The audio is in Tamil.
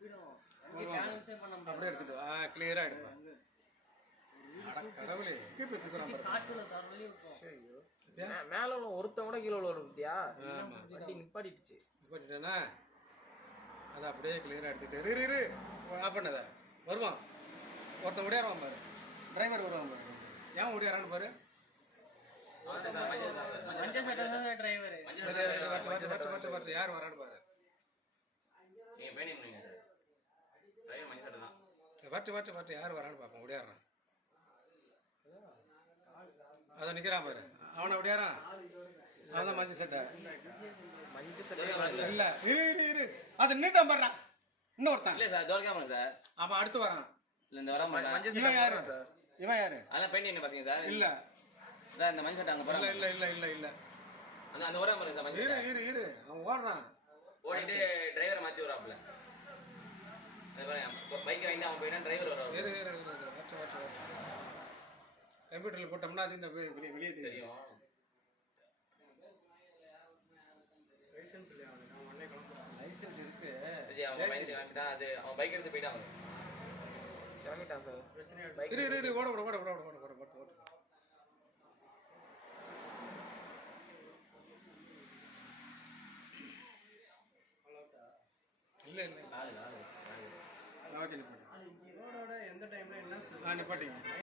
அப்படியே எடுத்துட்டு ஆ கிளியரா எடுப்பேன் கடவுளே மேல உள்ள ஒருத்தவங்க கீழே உள்ள இருக்கியா வண்டி நிப்பாட்டிடுச்சு நிப்பாட்டிட்டேன்னா அதை அப்படியே கிளியராக எடுத்துகிட்டு இரு இரு ஆஃப் பண்ணதை வருவான் ஒருத்தன் ஓடியாருவான் பாரு டிரைவர் வருவான் பாரு ஏன் ஓடியாரான்னு பாரு யார் வரான்னு பாரு வரட்டு வரட்டு வரட்டு யார் வரான்னு பார்ப்போம். ஓடியாடுறான் அதை நிற்கிறான் பாரு. அவனை ஓடியாரான் அவன் தான் மஞ்சள் சட்டை மஞ்சள் சட்டை இல்லை இரு இரு இரு. அது நின்றுட்டான் பாடுறான் இன்னொருத்தன். இல்ல சார் தோல் கேமரா சார். அவன் அடுத்து வரான். இல்ல இந்த வர மாட்டேன். மஞ்சள் இவன் சட்டை யாரு? சார். இவன் யாரு? அதெல்லாம் பெயிண்ட் என்ன பாத்தீங்க சார். இல்லை. சார் இந்த மஞ்சள் சட்டை அங்க இல்லை போறாங்க இல்லை இல்லை இல்லை இல்லை. அந்த அந்த வர மாதிரி சார் மஞ்சள் இரு இரு இரு. அவன் ஓடுறான். ஓடிட்டு டிரைவரை அது பாருங்க பைக் போயிட்டா டிரைவர் வர இரு இரு இரு இரு வட்டு வட்டு வட்டு கம்ப்யூட்டரில் போட்டோம்னா அது வெ- வெளியே வெளியே தெரியும். தெரியும். லைசன்ஸ் இருக்கு. சரி அவன் பைக் வாங்கிட்டா அது அவன் பைக் எடுத்து போயிட்டான் அவன். கிளம்பிட்டான் சார். இரு இரு இரு. ஓட ஓட ஓட ஓட ஓட ஓட ஓட ஓட. இல்லை இல்லை. ஓகே நிப்பாட்டி ரோடோட எந்த டைம்ல என்ன நிப்பாட்டிங்க.